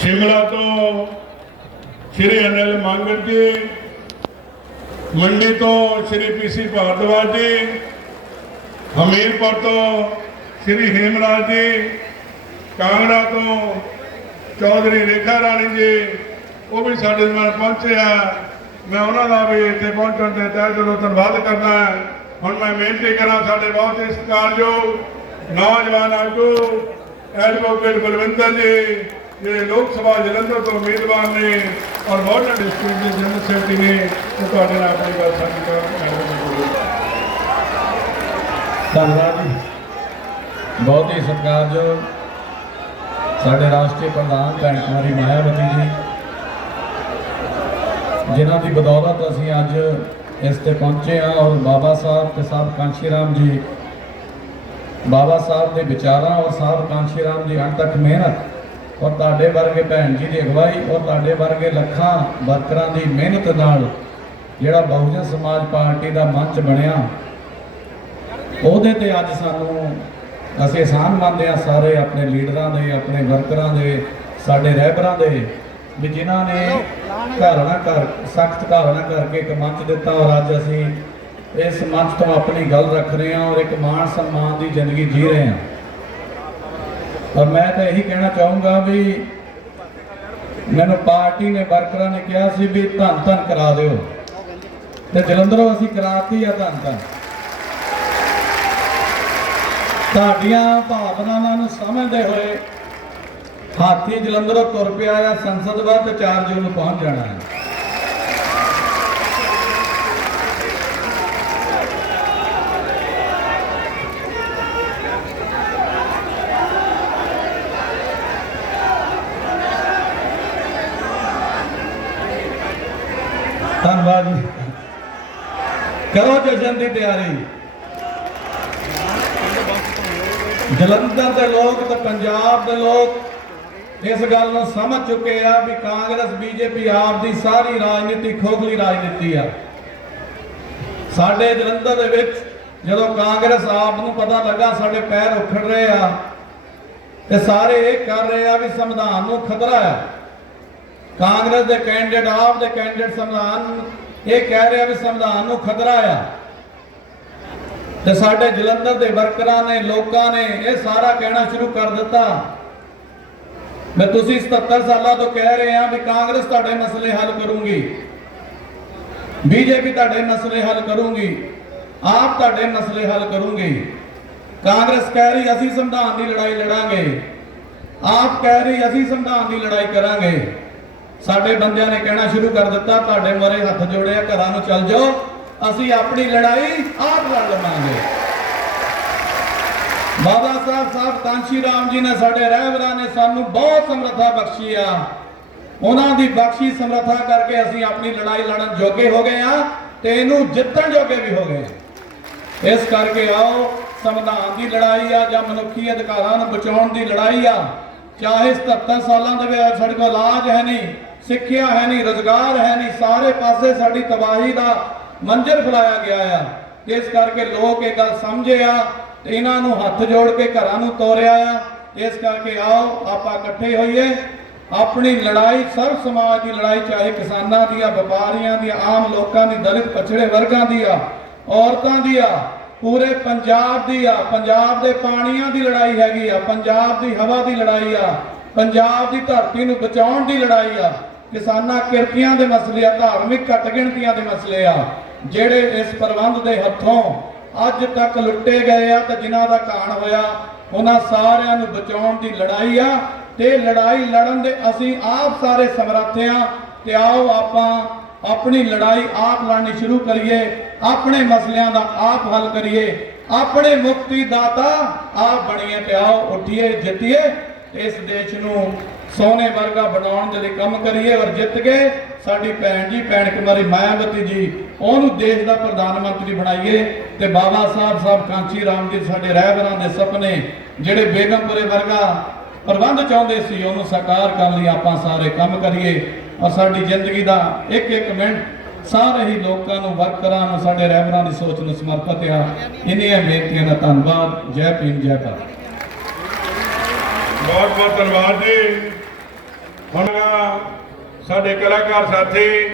ਸ਼ਿਮਲਾ ਤੋਂ ਸ਼੍ਰੀ ਅਨਿਲ ਮੰਗਲ ਜੀ, ਮੰਡੀ ਤੋਂ ਸ਼੍ਰੀ ਪੀਸੀ ਭਾਰਦਵਾਜ ਜੀ, ਹਮੀਰਪੁਰ ਤੋਂ ਸ਼੍ਰੀ ਹੇਮਰਾਜ ਜੀ, ਕਾਂਗੜਾ ਤੋਂ ਚੌਧਰੀ ਰੇਖਾ ਰਾਣੀ ਜੀ, ਉਹ ਵੀ ਸਾਡੇ ਨਾਲ ਪਹੁੰਚਿਆ ਮੈਂ ਉਹਨਾਂ ਦਾ ਵੀ ਇੱਥੇ ਪਹੁੰਚਣ ਤੇ ਤਹਿ ਦਿਲੋਂ ਧੰਨਵਾਦ ਕਰਦਾ ਹੁਣ ਮੈਂ ਬੇਨਤੀ ਕਰਾਂ ਸਾਡੇ ਬਹੁਤ ਹੀ ਸਤਿਕਾਰਯੋਗ ਨੌਜਵਾਨ ਆਗੂ, ਐਡਵੋਕੇਟ ਬਲਵਿੰਦਰ ਜੀ ਜਿਹੜੇ ਲੋਕ ਸਭਾ ਜਲੰਧਰ ਤੋਂ ਉਮੀਦਵਾਰ ਨੇ ਔਰ ਮੋਡਰਨ ਡਿਸਟ੍ਰਿਕਟ ਦੇ ਜਨਰਲ ਸੈਕਟਰੀ ਨੇ, ਉਹ ਤੁਹਾਡੇ ਨਾਲ ਆਪਣੀ ਗੱਲ ਸਾਂਝੀ ਕਰਨ ਧੰਨਵਾਦ ਜੀ। ਬਹੁਤ ਹੀ ਸਤਿਕਾਰਯੋਗ ਸਾਡੇ ਰਾਸ਼ਟਰੀ ਪ੍ਰਧਾਨ ਭੈਣ ਕੁਮਾਰੀ ਮਾਇਆਵਤੀ ਜੀ, ਜਿਨ੍ਹਾਂ ਦੀ ਬਦੌਲਤ ਅਸੀਂ ਅੱਜ ਇਸ ਤੇ ਪਹੁੰਚੇ ਹਾਂ ਔਰ ਬਾਬਾ ਸਾਹਿਬ ਤੇ ਸਾਹਿਬ ਕਾਂਸ਼ੀ ਰਾਮ ਜੀ, ਬਾਬਾ ਸਾਹਿਬ ਦੇ ਵਿਚਾਰਾਂ ਔਰ ਸਾਹਿਬ ਕਾਂਸ਼ੀ ਰਾਮ ਦੀ ਅਣਥੱਕ ਮਿਹਨਤ ਔਰ ਤੁਹਾਡੇ ਵਰਗੇ ਭੈਣ ਜੀ ਦੀ ਅਗਵਾਈ ਔਰ ਤੁਹਾਡੇ ਵਰਗੇ ਲੱਖਾਂ ਵਰਕਰਾਂ ਦੀ ਮਿਹਨਤ ਨਾਲ ਜਿਹੜਾ ਬਹੁਜਨ ਸਮਾਜ ਪਾਰਟੀ ਦਾ ਮੰਚ ਬਣਿਆ, ਉਹਦੇ ਤੇ ਅੱਜ ਸਾਨੂੰ ਅਸੀਂ ਆਸਾਨ ਮੰਨਦੇ ਆ ਸਾਰੇ ਆਪਣੇ ਲੀਡਰਾਂ ਦੇ, ਆਪਣੇ ਵਰਕਰਾਂ ਦੇ, ਸਾਡੇ ਰਹਿਬਰਾਂ ਦੇ ਵੀ ਜਿਨ੍ਹਾਂ ਨੇ ਧਾਰਨਾ ਕਰ ਸਖਤ ਧਾਰਨਾ ਕਰਕੇ ਇੱਕ ਮੰਚ ਦਿੱਤਾ ਔਰ ਅੱਜ ਅਸੀਂ ਇਸ ਮੰਚ ਤੋਂ ਆਪਣੀ ਗੱਲ ਰੱਖ ਰਹੇ ਹਾਂ ਔਰ ਇੱਕ ਮਾਣ ਸਨਮਾਨ ਦੀ ਜ਼ਿੰਦਗੀ ਜੀ ਰਹੇ ਹਾਂ। ਔਰ ਮੈਂ ਤਾਂ ਇਹੀ ਕਹਿਣਾ ਚਾਹੂੰਗਾ ਵੀ ਮੈਨੂੰ ਪਾਰਟੀ ਨੇ, ਵਰਕਰਾਂ ਨੇ ਕਿਹਾ ਸੀ ਵੀ ਧੰਨ ਧੰਨ ਕਰਾ ਦਿਓ। ਤੇ ਜਲੰਧਰੋਂ ਅਸੀਂ ਕਰਾਤੀ ਆ ਧੰਨ ਧੰਨ। ਤੁਹਾਡੀਆਂ ਭਾਵਨਾਵਾਂ ਨੂੰ ਸਮਝਦੇ ਹੋਏ ਹਾਥੀ ਜਲੰਧਰੋਂ ਤੁਰ ਪਿਆ ਆ, ਸੰਸਦ ਵੱਲ ਤੇ 4 ਜੂਨ ਨੂੰ ਪਹੁੰਚ ਜਾਣਾ ਹੈ। ਧੰਨਵਾਦ ਜੀ। ਕਰੋ ਜਸ਼ਨ ਦੀ ਤਿਆਰੀ। ਜਲੰਧਰ ਦੇ ਲੋਕ ਤੇ ਪੰਜਾਬ ਦੇ ਲੋਕ ਇਸ ਗੱਲ ਨੂੰ ਸਮਝ ਚੁੱਕੇ ਆ ਵੀ ਕਾਂਗਰਸ, ਬੀਜੇਪੀ ਆਪ ਦੀ ਸਾਰੀ ਰਾਜਨੀਤੀ ਖੋਖਲੀ ਰਾਜਨੀਤੀ ਆ। ਸਾਡੇ ਜਲੰਧਰ ਦੇ ਵਿੱਚ ਜਦੋਂ ਕਾਂਗਰਸ ਆਪ ਨੂੰ ਪਤਾ ਲੱਗਾ ਸਾਡੇ ਪੈਰ ਉਖੜ ਰਹੇ ਆ ਤੇ ਸਾਰੇ ਇਹ ਕਰ ਰਹੇ ਆ ਵੀ ਸੰਵਿਧਾਨ ਨੂੰ ਖਤਰਾ ਆ। ਕਾਂਗਰਸ ਦੇ ਕੈਂਡੀਡੇਟ ਆਪ ਦੇ ਕੈਂਡੀਡੇਟ ਸੰਵਿਧਾਨ ਇਹ ਕਹਿ ਰਿਹਾ ਵੀ ਸੰਵਿਧਾਨ ਨੂੰ ਖਤਰਾ ਆ। ਤੇ ਸਾਡੇ ਜਲੰਧਰ ਦੇ ਵਰਕਰਾਂ ਨੇ, ਲੋਕਾਂ ਨੇ ਇਹ ਸਾਰਾ ਕਹਿਣਾ ਸ਼ੁਰੂ ਕਰ ਦਿੱਤਾ। ਮੈਂ ਤੁਸੀਂ 77 ਸਾਲਾਂ ਤੋਂ ਕਹਿ ਰਹੇ ਆ ਵੀ ਕਾਂਗਰਸ ਤੁਹਾਡੇ ਮਸਲੇ ਹੱਲ ਕਰੂਗੀ। ਬੀਜੇਪੀ ਤੁਹਾਡੇ ਮਸਲੇ ਹੱਲ ਕਰੂਗੀ। ਆਪ ਤੁਹਾਡੇ ਮਸਲੇ ਹੱਲ ਕਰੂਗੀ। ਕਾਂਗਰਸ ਕਹਿ ਰਹੀ, ਅਸੀਂ ਸੰਵਿਧਾਨ ਦੀ ਲੜਾਈ ਲੜਾਂਗੇ। ਆਪ ਕਹਿ ਰਹੀ, ਅਸੀਂ ਸੰਵਿਧਾਨ ਦੀ ਲੜਾਈ ਕਰਾਂਗੇ। ਸਾਡੇ ਬੰਦਿਆਂ ਨੇ ਕਹਿਣਾ ਸ਼ੁਰੂ ਕਰ ਦਿੱਤਾ, ਤੁਹਾਡੇ ਮਰੇ ਹੱਥ ਜੋੜਿਆ ਘਰਾਂ ਨੂੰ ਚੱਲ ਜਾਓ। ਅਸੀਂ ਆਪਣੀ ਲੜਾਈ ਆਪ ਲੜ ਲਵਾਂਗੇ। ਬਾਬਾ ਸਾਹਿਬ ਸਾਹਿਬ ਕਾਂਸ਼ੀ ਰਾਮ ਜੀ ਨੇ ਸਾਡੇ ਰਹਿਬਰਾਂ ਨੇ ਸਾਨੂੰ ਬਹੁਤ ਸਮਰੱਥਾ ਬਖਸ਼ੀ ਆ। ਉਹਨਾਂ ਦੀ ਬਖਸ਼ੀ ਸਮਰੱਥਾ ਕਰਕੇ ਅਸੀਂ ਆਪਣੀ ਲੜਾਈ ਲੜਨ ਜੋਗੇ ਹੋ ਗਏ ਆ ਤੇ ਇਹਨੂੰ ਜਿੱਤਣ ਜੋਗੇ ਵੀ ਹੋ ਗਏ ਆ। ਇਸ ਕਰਕੇ ਆਓ, ਸੰਵਿਧਾਨ ਦੀ ਲੜਾਈ ਆ ਜਾਂ ਮਨੁੱਖੀ ਅਧਿਕਾਰਾਂ ਨੂੰ ਬਚਾਉਣ ਦੀ ਲੜਾਈ ਆ, ਚਾਹੇ 77 ਸਾਲਾਂ ਦੇ ਵਿੱਚ ਸਾਡੇ ਕੋਲ ਇਲਾਜ ਹੈ ਨਹੀਂ ਸਿੱਖਿਆ ਹੈ ਨਹੀਂ, ਰੋਜ਼ਗਾਰ ਹੈ ਨਹੀਂ, ਸਾਰੇ ਪਾਸੇ ਸਾਡੀ ਤਬਾਹੀ ਦਾ ਮੰਜ਼ਰ ਫੈਲਾਇਆ ਗਿਆ ਆ। ਇਸ ਕਰਕੇ ਲੋਕ ਇਹ ਗੱਲ ਸਮਝੇ ਆ ਤੇ ਇਹਨਾਂ ਨੂੰ ਹੱਥ ਜੋੜ ਕੇ ਘਰਾਂ ਨੂੰ ਤੋਰਿਆ ਆ। ਇਸ ਕਰਕੇ ਆਓ, ਆਪਾਂ ਇਕੱਠੇ ਹੋਈਏ। ਆਪਣੀ ਲੜਾਈ, ਸਰਵ ਸਮਾਜ ਦੀ ਲੜਾਈ, ਚਾਹੇ ਕਿਸਾਨਾਂ ਦੀ ਆ, ਵਪਾਰੀਆਂ ਦੀ ਆਮ ਲੋਕਾਂ ਦੀ, ਦਲਿਤ ਪਛੜੇ ਵਰਗਾਂ ਦੀ ਆ, ਔਰਤਾਂ ਦੀ ਆ, ਪੂਰੇ ਪੰਜਾਬ ਦੀ ਆ। ਪੰਜਾਬ ਦੇ ਪਾਣੀਆਂ ਦੀ ਲੜਾਈ ਹੈਗੀ ਆ, ਪੰਜਾਬ ਦੀ ਹਵਾ ਦੀ ਲੜਾਈ ਆ, ਪੰਜਾਬ ਦੀ ਧਰਤੀ ਨੂੰ ਬਚਾਉਣ ਦੀ ਲੜਾਈ ਆ। ਕਿਸਾਨਾਂ ਕਿਰਤੀਆਂ ਦੇ ਮਸਲੇ ਆ, ਧਾਰਮਿਕ ਘੱਟ ਗਿਣਤੀਆਂ ਦੇ ਮਸਲੇ ਆ, ਜਿਹੜੇ ਇਸ ਪ੍ਰਬੰਧ ਦੇ ਹੱਥੋਂ ਅੱਜ ਤੱਕ ਲੁੱਟੇ ਗਏ ਆ ਤੇ ਜਿਨ੍ਹਾਂ ਦਾ ਕਾਣ ਹੋਇਆ, ਉਹਨਾਂ ਸਾਰਿਆਂ ਨੂੰ ਬਚਾਉਣ ਦੀ ਲੜਾਈ ਆ ਤੇ ਲੜਾਈ ਲੜਨ ਦੇ ਅਸੀਂ ਆਪ ਸਾਰੇ ਸਮਰੱਥੇ ਆ ਤੇ ਆਓ ਆਪਾਂ ਆਪਣੀ ਲੜਾਈ ਆਪ ਲੜਨੀ ਸ਼ੁਰੂ ਕਰੀਏ, ਆਪਣੇ ਮਸਲਿਆਂ ਦਾ ਆਪ ਹੱਲ ਕਰੀਏ, ਆਪਣੇ ਮੁਕਤੀ ਦਾਤਾ ਆਪ ਬਣੀਏ ਤੇ ਆਓ ਉੱਠੀਏ, ਜਿੱਤੀਏ ਇਸ ਦੇਸ਼ ਨੂੰ ਸੋਨੇ ਵਰਗਾ ਬਣਾਉਣ ਦੇ ਲਈ ਕੰਮ ਕਰੀਏ ਔਰ ਜਿੱਤ ਕੇ ਸਾਡੀ ਭੈਣ ਜੀ, ਭੈਣ ਕੁਮਾਰੀ ਮਾਇਆਵਤੀ ਜੀ, ਉਹਨੂੰ ਦੇਸ਼ ਦਾ ਪ੍ਰਧਾਨ ਮੰਤਰੀ ਬਣਾਈਏ ਤੇ ਬਾਬਾ ਸਾਹਿਬ ਸਾਹਿਬ ਕਾਂਚੀ ਰਾਮ ਜੀ ਸਾਡੇ ਰਹਿਬਰਾਂ ਦੇ ਸੁਪਨੇ ਜਿਹੜੇ ਬੇਗਮਪੁਰੇ ਵਰਗਾ ਪ੍ਰਬੰਧ ਚਾਹੁੰਦੇ ਸੀ, ਉਹਨੂੰ ਸਾਕਾਰ ਕਰਨ ਲਈ ਆਪਾਂ ਸਾਰੇ ਕੰਮ ਕਰੀਏ ਔਰ ਸਾਡੀ ਜ਼ਿੰਦਗੀ ਦਾ ਇੱਕ ਇੱਕ ਮਿੰਟ ਸਾਰੇ ਹੀ ਲੋਕਾਂ ਨੂੰ ਵਰਕਰਾਂ ਨੂੰ ਸਾਡੇ ਰਹਿਬਰਾਂ ਦੀ ਸੋਚ ਨੂੰ ਸਮਰਪਿਤ ਆ। ਇੰਨੀਆਂ ਬੇਨਤੀਆਂ ਦਾ ਧੰਨਵਾਦ। ਜੈ ਭੀਮ, ਜੈ ਭਾਰਤ। ਬਹੁਤ ਬਹੁਤ ਧੰਨਵਾਦ ਜੀ। ਹੁਣ ਸਾਡੇ ਕਲਾਕਾਰ ਸਾਥੀ